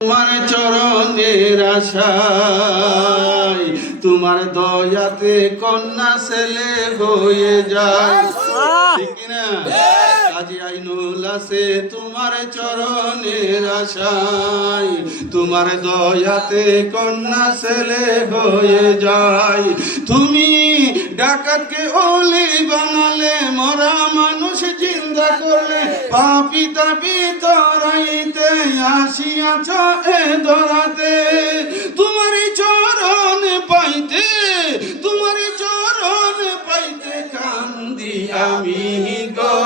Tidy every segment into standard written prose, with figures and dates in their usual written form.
তোমার চরণের আশায়, তোমার দয়াতে কন্যা ছেলে হয়ে যায়, ঠিক না? কাজী আইনুল আছে তোমার চরণের আশায়, তোমার দয়াতে কন্যা ছেলে হয়ে যায়। তুমি ডাকাতকে ওলি বানালে, মরা মানুষ জিন্দা করলে, পাপী তাপী তরাইতে আসিয়াছ এ ধরাতে। তোমারই চরণ পাইতে, তোমারই চরণ পাইতে কান্দি আমি গো।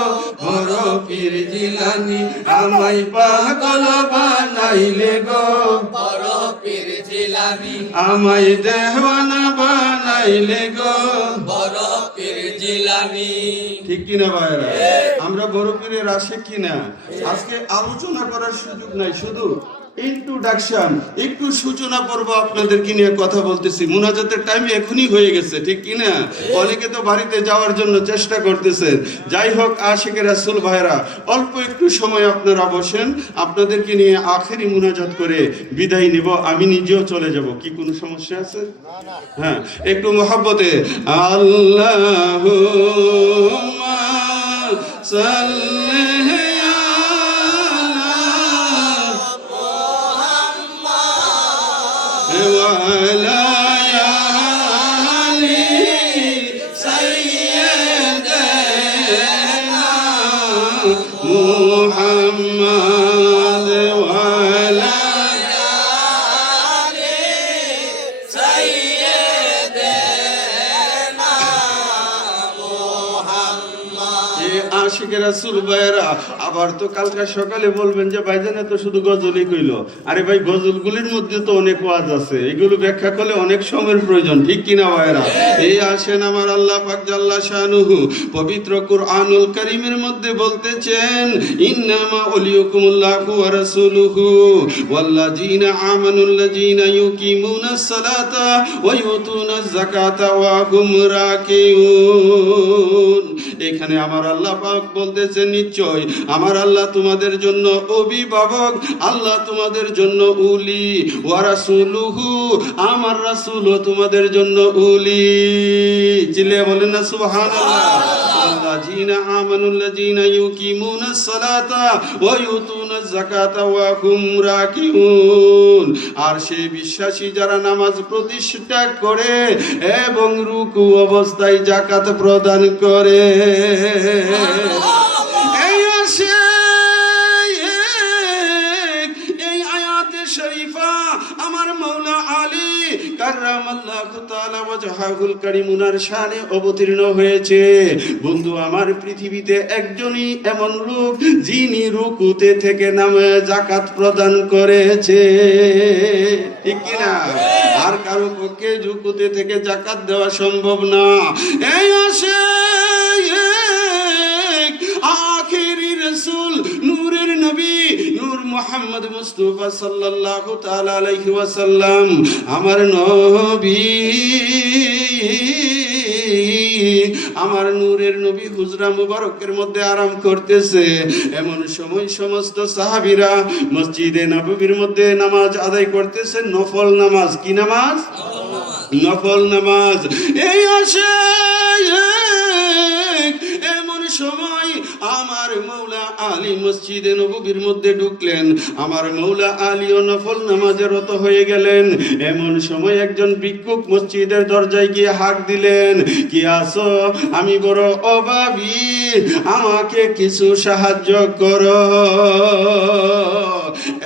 বড় পীর জিলানী আমায় পাগল বানাইলে গো, বড় পীর জিলানী আমায় দেওয়ানা বানাইলে গো, বড় পীর জিলানী। ঠিক কিনা ভাইরা? আমরা বড় পীরের আশিক কিনা? আজকে আলোচনা করার সুযোগ নাই, শুধু ইন্ট্রোডাকশন, একটু সূচনা পর্ব আপনাদেরকে নিয়ে কথা বলতেছি। মুনাজাতের টাইম এখনই হয়ে গেছে, ঠিক কিনা? অনেকে তো বাড়িতে যাওয়ার জন্য চেষ্টা করতেছেন। যাই হোক, আশিকের রাসূল ভাইরা, অল্প একটু সময় আপনারা বসেন, আপনাদেরকে নিয়ে আখেরি মুনাজাত করে বিদায় নিব। আমি নিজেও চলে যাব। কি কোনো সমস্যা আছে? হ্যাঁ, একটু মহব্বতে আল্লাহুম্মা সাল্লি وعلى آل سيدنا محمد وعلى آل سيدنا محمد। আশিকের রাসূল ভাইরা, আবার তো কালকে সকালে বলবেন যে ভাইজানে তো শুধু গজলই কইলো। আরে ভাই, গজলগুলির মধ্যে তো অনেক ওয়াজ আছে, এগুলো ব্যাখ্যা করলে অনেক সময়ের প্রয়োজন, ঠিক কিনা ভাইরা? এই আসেন, আমার আল্লাহ পাক জাল্লা শানুহু পবিত্র কুরআনুল কারীমের মধ্যে বলতেছেন, ইন্নামা ওলিয়াকুমুল্লাহু ওয়া রাসূলুহু ওয়াল্লাযীনা আমানুল্লাযীনা ইউকিমুনাস সালাতা ওয়া ইউতুনাজ যাকাতা ওয়া হুম রাকিউন। এখানে আমার আল্লাহ পাক বলতেছেন, নিশ্চয় আমার আল্লাহ তোমাদের জন্য অভিভাবক, আল্লাহ তোমাদের জন্য উলি, ওয়া রাসূলুহু আমার রাসূলও তোমাদের জন্য উলি। চিল্লিয়ে বলেন না সুবহানাল্লাহ। আল্লাযীনা আমানুল্লাযীনা ইউকিমুনাস সালাতা ওয়া ইউতুনাজ যাকাতা ওয়া হুম রাকিউন। আর সেই বিশ্বাসী যারা নামাজ প্রতিষ্ঠা করে এবং রুকু অবস্থায় যাকাত প্রদান করে। এই আয়াতে শরীফা আমার মাওলা আলী কাররামাল্লাহু তাআলা ওয়াজহাহুল কারীম উনার শানে অবতীর্ণ হয়েছে। বন্ধু আমার, পৃথিবীতে একজনই এমন লোক যিনি রুকুতে থেকে নামে যাকাত প্রদান করেছে, ঠিক কিনা? আর কারো পক্ষে রুকুতে থেকে যাকাত দেওয়া সম্ভব না। এই আসে আখেরি রাসূল, নূরের নবী, নূর মুহাম্মদ মুস্তাফা সাল্লাল্লাহু তাআলা আলাইহি ওয়াসাল্লাম, আমার নবী, আমার নূরের নবী হুজরা মুবারকের মধ্যে আরাম করতেছে। এমন সময় সমস্ত সাহাবীরা মসজিদে নববীর মধ্যে নামাজ আদায় করতেছে, নফল নামাজ। কি নামাজ? নফল নামাজ। এই আসে এমন সময় আমার মাওলা আলী মসজিদে নববীর মধ্যে ঢুকলেন। আমার মাওলা আলীও নফল নামাজে রত হয়ে গেলেন। এমন সময় একজন ভিক্ষুক মসজিদের দরজায় গিয়ে হাঁক দিলেন, কি আছো? আমি বড় অভাবী, আমাকে কিছু সাহায্য করো।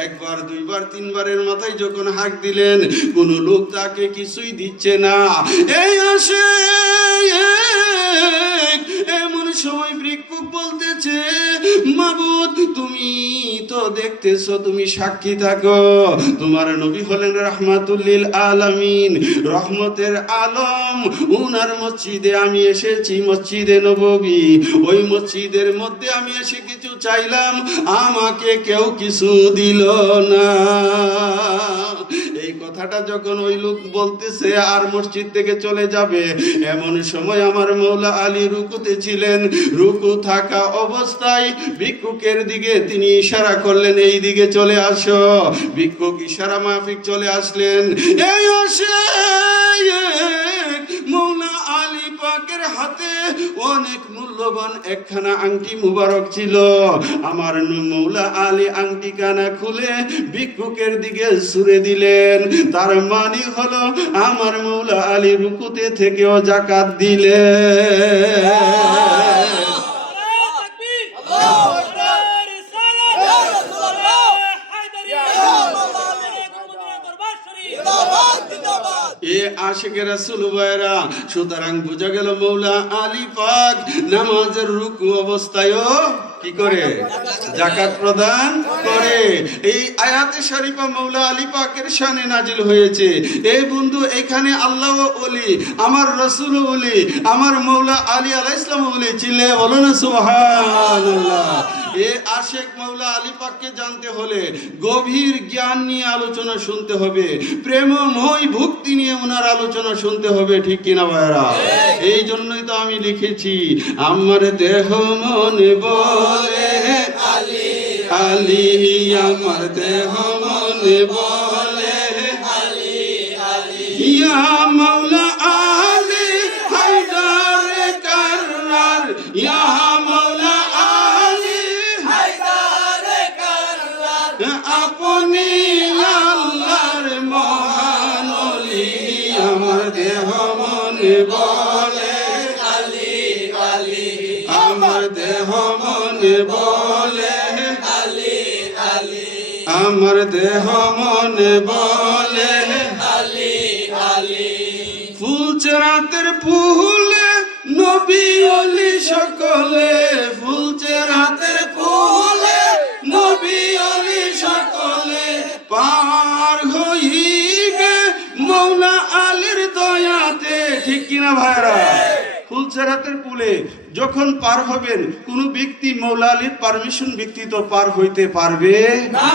একবার, দুইবার, তিনবারের মাথায় যখন হাঁক দিলেন, কোন লোক তাকে কিছুই দিচ্ছে না। এই আসে এমন সময় ভিক্ষুক বলতেছে, মাবুদ, তুমি তো দেখতেছো, তুমি সাক্ষী থাকো, তোমার নবী হলেন রাহমাতুল লিল আলামিন, রহমতের আলম। উনার মসজিদে আমি এসেছি, মসজিদে নববী, ওই মসজিদের মধ্যে আমি এসে কিছু চাইলাম, আমাকে কেউ কিছু দিল না। এই কথা কথাটা যখন ওই লোক বলতেছে আর মসজিদ থেকে চলে যাবে, এমন সময় আমার মৌলা আলী রুকুতে ছিলেন। রুকু থাকা অবস্থায় ভিক্ষুকের দিকে তিনি ইশারা করলেন, এই দিকে চলে আসো। ভিক্ষুক ইশারা মাফিক চলে আসলেন। এই আসে মৌলা আলী পাকের হাতে অনেক মূল্যবান একখানা আংটি মুবারক ছিল। আমার মৌলা আলী আংটি কানা খুলে ভিক্ষুকের দিকে ছুঁড়ে দিলেন। তার মানে হলো আমার মৌলা আলী রুকুতে থেকেও যাকাত দিলেন। এ আশিকে রাসূল ভাইরা, সুতরাং বোঝা গেল মৌলা আলী পাক নামাজের রুকু অবস্থায়ও কি করে? যাকাত প্রদান করে। এই আয়াতে শরীফা মৌলা আলী পাকের শানে নাজিল হয়েছে। এই বন্ধু, এখানে আল্লাহ ওলি, আমার রাসূল ওলি, আমার মৌলা আলী আলাইহিস সালাম ওলি। চিল্লে বলো না সুবহানাল্লাহ। এ আশেক মৌলা আলী পাককে জানতে হলে গভীর জ্ঞান নিয়ে আলোচনা শুনতে হবে, প্রেমময় ভক্তি নিয়ে ওনার আলোচনা শুনতে হবে, ঠিক কিনা ভাইরা? এই জন্যই তো আমি লিখেছি, আমার দেহ মন বলে আলী আলী, আমার দেহ মন বলে আলী আলী, ইয়া মৌলা আলী হায়দার কাররার, ইয়া মৌলা আপনি আল্লাহর মহান ওলি, আমার দেহ মন বলে আলী আলী, আমার দেহ মন বলে আলী আলী, আমার দেহ মন বলে আলী আলী। ফুল চেরাতের ফুলে নবী ওলি সকলে, ফুল চেরাতের ফুলে নবী ওলি সকলে পার হইবে মৌলা আলীর দয়াতে, ঠিক কিনা ভাইরা? ফুলচেরাতের পুলে যখন পার হবেন, কোন ব্যক্তি মৌলা আলীর পারমিশন ব্যতীত পার হইতে পারবে না।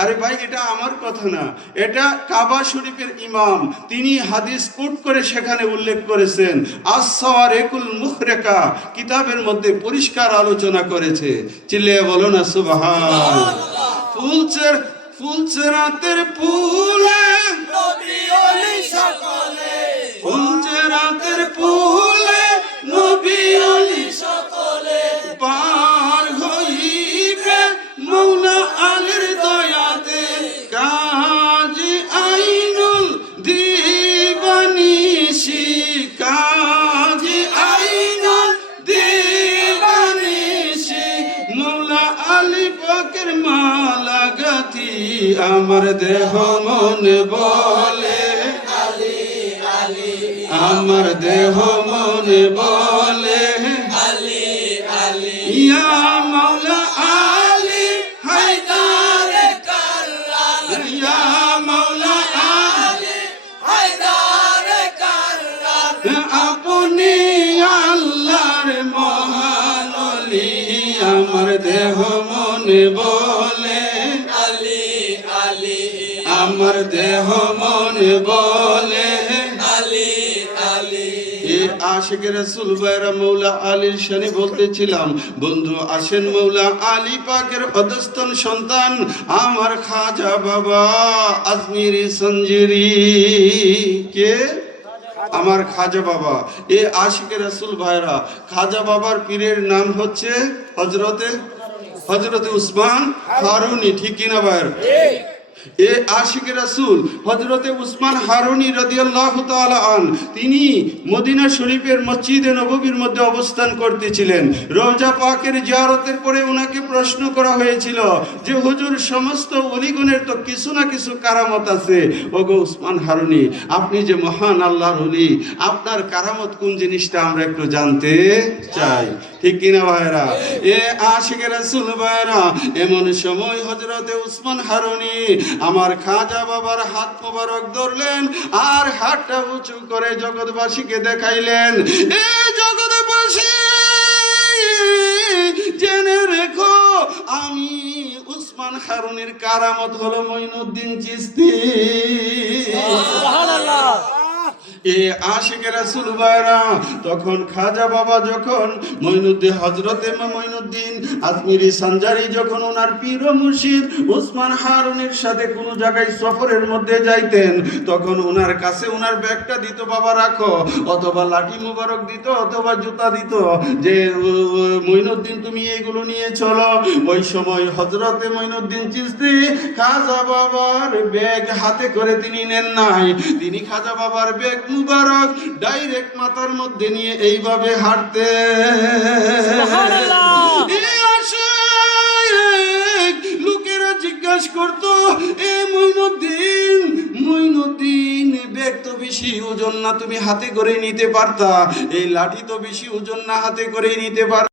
আরে ভাই, এটা আমার কথা না, এটা কাবা শরীফের ইমাম, তিনি হাদিস কোট করে সেখানে উল্লেখ করেছেন। আস-সাওয়ারিকুল মুখরেকা কিতাবের মধ্যে পরিষ্কার আলোচনা করেছে। চিল্লিয়ে বলো না সুবহানাল্লাহ। ফুলচেরাতের পুলে নবী ওলি সকলে, ফুলচেরাতের পুলে নবী ওলি সকলে পার হইবে মৌলা আলীর দয়াতে, কাজী আইনুল দিবানিশি, কাজী আইনুল দিবানিশি মৌলা আলী পাকের মালা গাথি, আমার দেহ মন বলে আলী আলী, আমার দেহ মন বলে আলী আলী, ইয়া মৌলা আলী হায়দার কাররার, ইয়া মৌলা আলী হায়দার কাররার, আপনি আল্লাহর মহান ওলি, আমার দেহ মন বলে আলী আলী, আমার দেহ মন বলে আলী আলী। এ আশিকে রাসূল ভাইরা, মৌলা আলীর শানে বলতেছিলাম। বন্ধু আসেন, মৌলা আলী পাকের অধস্তন সন্তান আমার খাজা বাবা আজমিরি সঞ্জিরি, কে? আমার খাজা বাবা। এ আশিকে রাসূল ভাইরা, খাজা বাবার পীরের নাম হচ্ছে হযরতে উসমান হারুনি, ঠিক কিনা ভাইরা? এ আশিকে রাসূল হযরতে উসমান হারুনি রাদিয়াল্লাহু তাআলা আন, তিনি মদিনা শরীফের মসজিদে নববীর মধ্যে অবস্থান করতেছিলেন। রওজা পাকের জিয়ারতের পরে ওনাকে প্রশ্ন করা হয়েছিল যে হুজুর, সমস্ত ওলিগণের তো কিছু না কিছু কারামত আছে, ওগো উসমান হারুনি, আপনি যে মহান আল্লাহর ওলি, আপনার কারামত কোন জিনিসটা আমরা একটু জানতে চাই, ঠিক কিনা ভাইরা? এ আশিকে রাসূল ভাইরা, এমন সময় হযরতে উসমান হারুনি আমার খাজা বাবার হাত মোবারক ধরলেন আর হাতটা উঁচু করে জগৎবাসীকে দেখাইলেন, এ জগৎবাসী জেনে রেখো, আমি উসমান উসমান হারুনের কারামত হলো মঈনুদ্দিন চিশতি। সুবহানাল্লাহ। এ আশিক রাসূল ভাইরা, তখন খাজা বাবা যখন হযরতে মঈনুদ্দিন আজমিরি সানজারি যখন ওনার পীর ও মুর্শিদ উসমান হারুনের সাথে কোনো জায়গায় সফরের মধ্যে যাইতেন, তখন ওনার কাছে ওনার ব্যাগটা দিত, বাবা রাখো, অথবা লাঠি মুবারক দিত, অথবা জুতা দিত, যে মঈনুদ্দিন তুমি এইগুলো নিয়ে চলো। ওই সময় হযরতে মঈনুদ্দিন চিশতি খাজা বাবার ব্যাগ হাতে করে তিনি নেন নাই, তিনি খাজা বাবার ব্যাগ মুবারক ডাইরেক্ট মাথার মধ্যে নিয়ে এইভাবে হাঁটতেন। সুবহানাল্লাহ। লোকেরা জিজ্ঞাসা করতো, এ মঈনুদ্দিন ব্যাগ তো বেশি ওজন না, তুমি হাতে করে নিতে পারতা, এই লাঠি তো বেশি ওজন না, হাতে করে নিতে পারতা।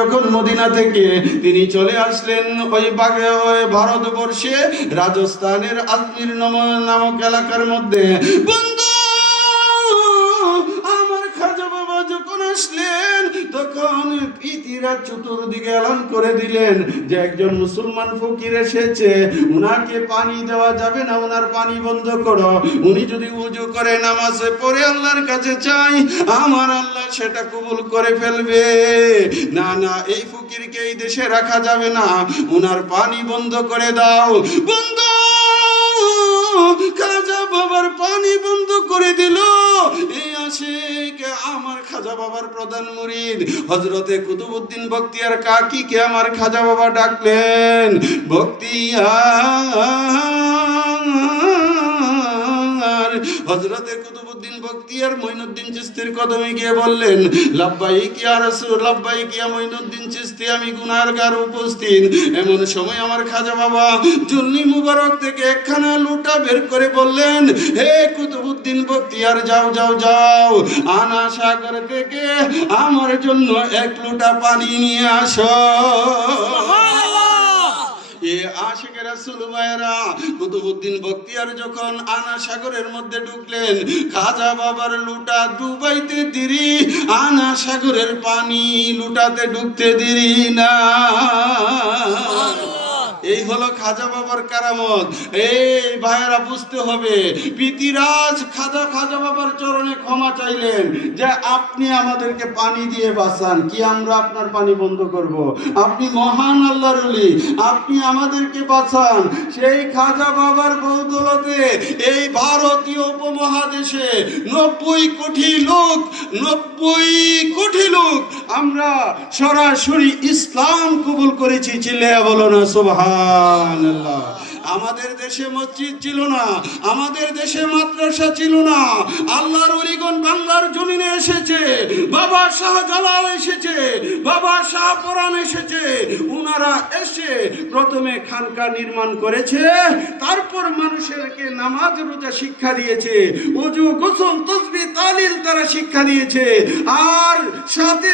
যখন মদিনা থেকে তিনি চলে আসলেন ওই ভারতবর্ষে রাজস্থানের আজমির নামক এলাকার মধ্যে, বন্ধু আমার খাজা বাবা যখন আসলেন তখন পৃথিবীর চতুর্দিকে এলান করে দিলেন যে একজন মুসলমান ফকির এসেছে, উনাকে পানি দেওয়া যাবে না, উনার পানি বন্ধ করো, উনি যদি ওযু করে নামাজে পড়ে আল্লাহর কাছে চাই, আমার আল্লাহ সেটা কবুল করে ফেলবে। না না, এই ফকিরকে এই দেশে রাখা যাবে না, উনার পানি বন্ধ করে দাও। বন্ধ খাজা বাবার পানি বন্ধ করে দিল। এই আশিক আমার খাজা বাবার প্রধান মুরিদ হযরতে কুতুবউদ্দিন বখতিয়ার কাকিকে আমার খাজা বাবা ডাকলেন, বখতিয়ার। হযরতে কুতুবউদ্দিন বখতিয়ার মঈনুদ্দিন চিশতির কদমে গিয়ে বললেন, লাব্বাইক ইয়া রাসূল, লাব্বাইক ইয়া মঈনুদ্দিন চিশতি, আমি গুনাহগার উপস্থিত। এমন সময় আমার খাজা বাবা জুলনি মুবারক থেকে একখানা লোটা বের করে বললেন, হে কুতুবউদ্দিন বখতিয়ার, যাও যাও যাও, আনা সাগর থেকে আমার জন্য এক লোটা পানি নিয়ে আসো। এ আশিক রাসূল ভাইরা, কুতুবউদ্দিন বখতিয়ার যখন আনা সাগরের মধ্যে ঢুকলেন, খাজা বাবার লুটা ডুবাইতে দেরি, আনা সাগরের পানি লুটাতে ঢুকতে দেরি না। এই হলো খাজা বাবার কারামত। এই ভাইয়েরা বুঝতে হবে, পিতিরাজ খাজা বাবার চরণে ক্ষমা চাইলেন যে আপনি আমাদেরকে পানি দিয়ে বাঁচান, কি আমরা আপনার পানি বন্ধ করব? আপনি মহান আল্লাহর ওলি, আপনি আমাদেরকে বাঁচান। সেই খাজা বাবার বদৌলতে এই ভারতীয় উপমহাদেশে 90 কোটি লোক আমরা সরাসরি ইসলাম কবুল করেছি। চিল্লায়া বলো না সুবহানাল্লাহ। আমাদের দেশে মসজিদ ছিল না, আমাদের দেশে মাদ্রাসা ছিল না, আল্লাহর ওলিগণ বাংলার জমিনে এসেছে, বাবা শাহজালাল এসেছে, বাবা শাহপরান এসেছে। উনারা এসে প্রথমে খানকা নির্মাণ করেছে, তারপর মানুষেরকে নামাজ রোজা শিক্ষা দিয়েছে, ওযু গোসল তাসবিহ তাহলিল তারা শিক্ষা দিয়েছে, আর সাথে